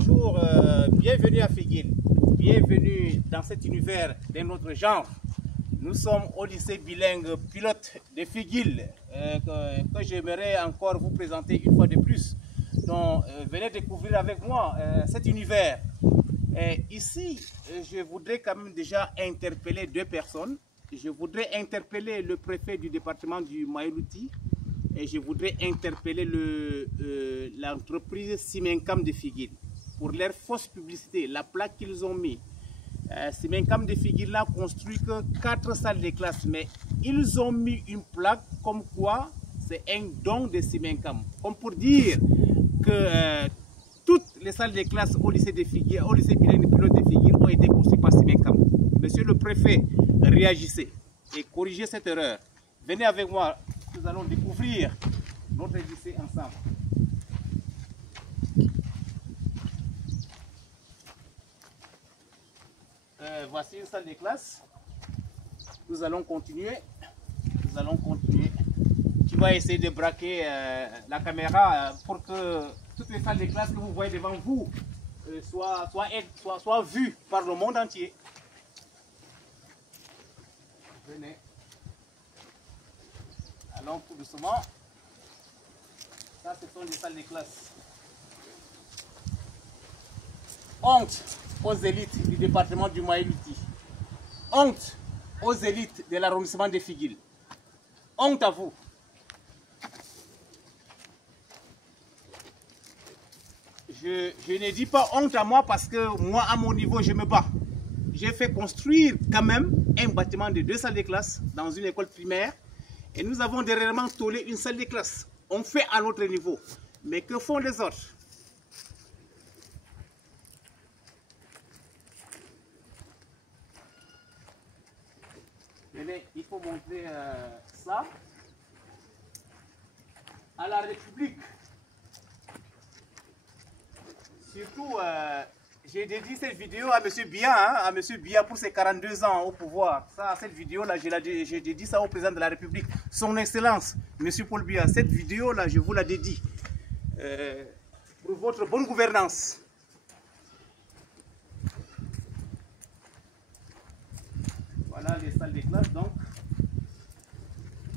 bonjour, bienvenue à Figuil, bienvenue dans cet univers d'un autre genre. Nous sommes au lycée bilingue pilote de Figuil, que j'aimerais encore vous présenter une fois de plus. Donc, venez découvrir avec moi cet univers. Ici, je voudrais quand même déjà interpeller deux personnes. Je voudrais interpeller le préfet du département du Maïlouti et je voudrais interpeller l'entreprise Simencam de Figuil pour leur fausse publicité, la plaque qu'ils ont mis. Simencam de Figuil n'a construit que 4 salles de classe, mais ils ont mis une plaque comme quoi c'est un don de Simencam. Comme pour dire que toutes les salles de classe au lycée de Figuil, au lycée bilingue pilote de Figuil ont été construites par Simencam. Monsieur le préfet, réagissez et corrigez cette erreur. Venez avec moi, nous allons découvrir notre lycée ensemble. Voici une salle de classe. Nous allons continuer. Nous allons continuer. Tu vas essayer de braquer la caméra pour que toutes les salles de classe que vous voyez devant vous soient vues par le monde entier. Venez. Allons tout doucement. Ça, ce sont les salles de classe. Honte aux élites du département du Maïlouti. Honte aux élites de l'arrondissement de Figuil. Honte à vous. Je ne dis pas honte à moi parce que moi, à mon niveau, je me bats. J'ai fait construire quand même un bâtiment de 2 salles de classe dans une école primaire et nous avons dernièrement tollé une salle de classe. On fait à notre niveau. Mais que font les autres? Il faut montrer ça à la République. Surtout, j'ai dédié cette vidéo à M. Biya, à M. Biya pour ses 42 ans au pouvoir. Ça, cette vidéo-là, j'ai dédié ça au président de la République, son Excellence, M. Paul Biya. Cette vidéo-là, je vous la dédie pour votre bonne gouvernance. Voilà les salles de classe, donc.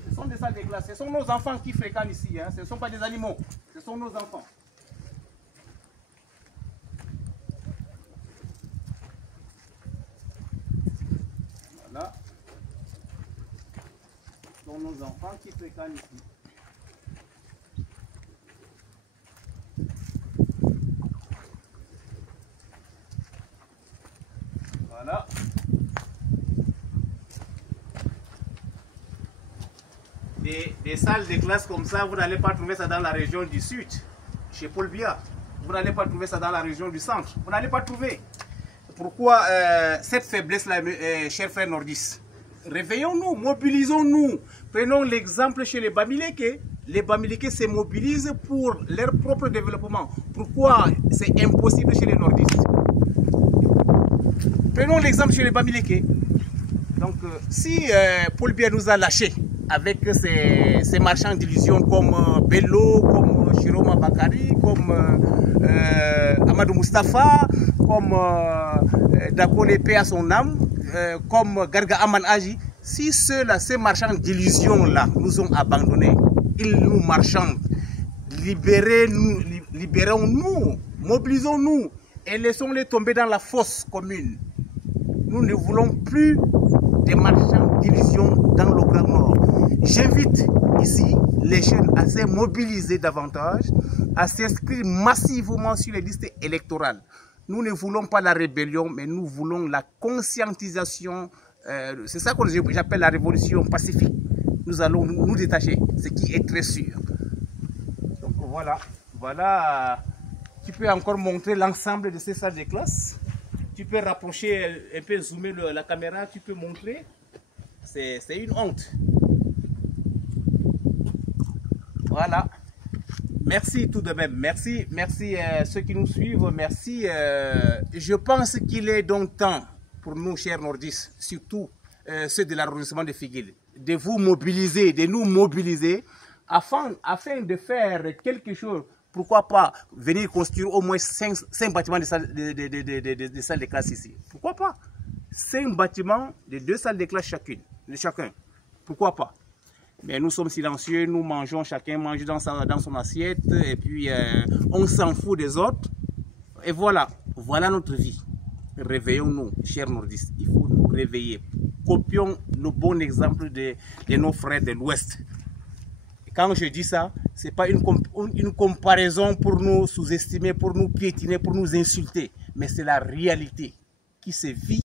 Ce sont des salles de classe. Ce sont nos enfants qui fréquentent ici. Ce ne sont pas des animaux. Ce sont nos enfants. Voilà. Ce sont nos enfants qui fréquentent ici. Voilà. Des salles de classe comme ça, vous n'allez pas trouver ça dans la région du sud, chez Paul Biya. Vous n'allez pas trouver ça dans la région du centre. Vous n'allez pas trouver. Pourquoi cette faiblesse-là, chers frères nordistes? Réveillons-nous, mobilisons-nous. Prenons l'exemple chez les Bamileke. Les Bamileke se mobilisent pour leur propre développement. Pourquoi c'est impossible chez les nordistes? Prenons l'exemple chez les Bamileke. Donc, si Paul Biya nous a lâchés avec ces marchands d'illusions comme Bello, comme Chiroma Bakari, comme Amadou Mustafa, comme Dakole Paix à son âme, comme Garga Aman Aji, si ces marchands d'illusions-là nous ont abandonnés, ils nous marchandent, libérons-nous, mobilisons-nous et laissons-les tomber dans la fosse commune. Nous ne voulons plus des marchands d'illusions dans le Grand Nord. J'invite ici les jeunes à se mobiliser davantage, à s'inscrire massivement sur les listes électorales. Nous ne voulons pas la rébellion, mais nous voulons la conscientisation. C'est ça que j'appelle la révolution pacifique. Nous allons nous détacher, ce qui est très sûr. Donc voilà, tu peux encore montrer l'ensemble de ces salles de classe. Tu peux rapprocher, un peu zoomer la caméra, tu peux montrer. C'est une honte. Voilà. Merci tout de même. Merci ceux qui nous suivent. Merci. Je pense qu'il est donc temps pour nous, chers nordistes, surtout ceux de l'arrondissement de Figuil, de vous mobiliser, de nous mobiliser afin de faire quelque chose Pourquoi pas venir construire au moins 5 bâtiments de salles de classe ici? Pourquoi pas? 5 bâtiments de 2 salles de classe chacun. Pourquoi pas? Mais nous sommes silencieux, nous mangeons, chacun mange dans son assiette, et puis on s'en fout des autres. Et voilà notre vie. Réveillons-nous, chers nordistes. Il faut nous réveiller. Copions le bon exemple de nos frères de l'Ouest. Quand je dis ça, ce n'est pas une comparaison pour nous sous-estimer, pour nous piétiner, pour nous insulter. Mais c'est la réalité qui se vit